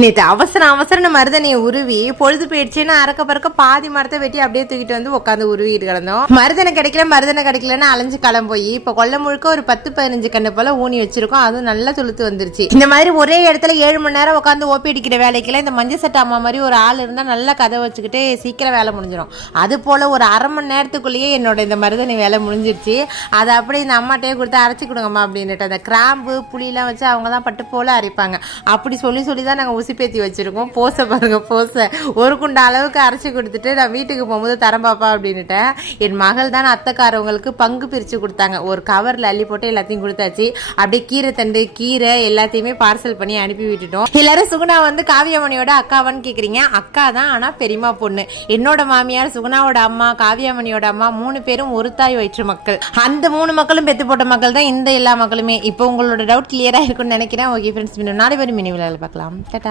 நேற்று அவசரம் மருதனையை உருவி பொழுது போயிடுச்சுன்னு அறக்க பறக்க பாதி மரத்தை வெட்டி அப்படியே தூக்கிட்டு வந்து உட்காந்து உருவிட்டு கிடந்தோம். மருதனை கிடைக்கலன்னு அலைஞ்சு கிளம்ப போய் இப்போ கொல்ல முழுக்க ஒரு 10-15 கண்ணு போல ஊனி வச்சிருக்கோம். அதுவும் நல்லா துளுத்து வந்துருச்சு. இந்த மாதிரி ஒரே இடத்துல 7 மணி நேரம் உட்காந்து ஓப்பி அடிக்கிற வேலைக்கெல்லாம் இந்த மஞ்சள் சட்டை அம்மா மாதிரி ஒரு ஆள் இருந்தால் நல்லா கதை வச்சுக்கிட்டு சீக்கிரம் வேலை முடிஞ்சிடும். அது போல் ஒரு அரை மணி நேரத்துக்குள்ளேயே என்னோட இந்த மருதனை வேலை முடிஞ்சிருச்சு. அதை அப்படியே இந்த அம்மாட்டையே கொடுத்து அரைச்சி கொடுங்கம்மா அப்படின்ட்டு அந்த கிராம்பு புளியெல்லாம் வச்சு அவங்க தான் பட்டு போல அரைப்பாங்க. அப்படி சொல்லி தான் நாங்கள் உசிப்பேத்தி வச்சிருக்கோம். போசை பாருங்க, போசை ஒரு குண்ட அளவுக்கு அரைச்சி கொடுத்துட்டு நான் வீட்டுக்கு போகும்போது தரம் பாப்பா அப்படின்னுட்டேன். என் மகள் தான் அத்தைக்காரவங்களுக்கு பங்கு பிரித்து கொடுத்தாங்க. ஒரு கவரில் அள்ளி போட்டு எல்லாத்தையும் கொடுத்தாச்சு. அப்படியே கீரை தண்டு கீரை எல்லாத்தையுமே பார்சல் பண்ணி அனுப்பி விட்டுட்டோம். எல்லாரும் சுகுணா வந்து காவியாமணியோட அக்காவான்னு கேட்குறீங்க. அக்கா தான், ஆனால் பெரியமா பொண்ணு. என்னோட மாமியார், சுகுணாவோட அம்மா, காவியாமணியோட அம்மா 3 பேரும் ஒரு தாய் வயிற்று மக்கள். அந்த 3 மக்களும் பெற்று போட்ட மக்கள் தான் இந்த எல்லா மக்களுமே. இப்போ உங்களோட டவுட் கிளியராக இருக்குன்னு நினைக்கிறேன். ஓகே ஃப்ரெண்ட்ஸ், நாளை வரும் மினி விழாவில் பார்க்கலாம். டாடா.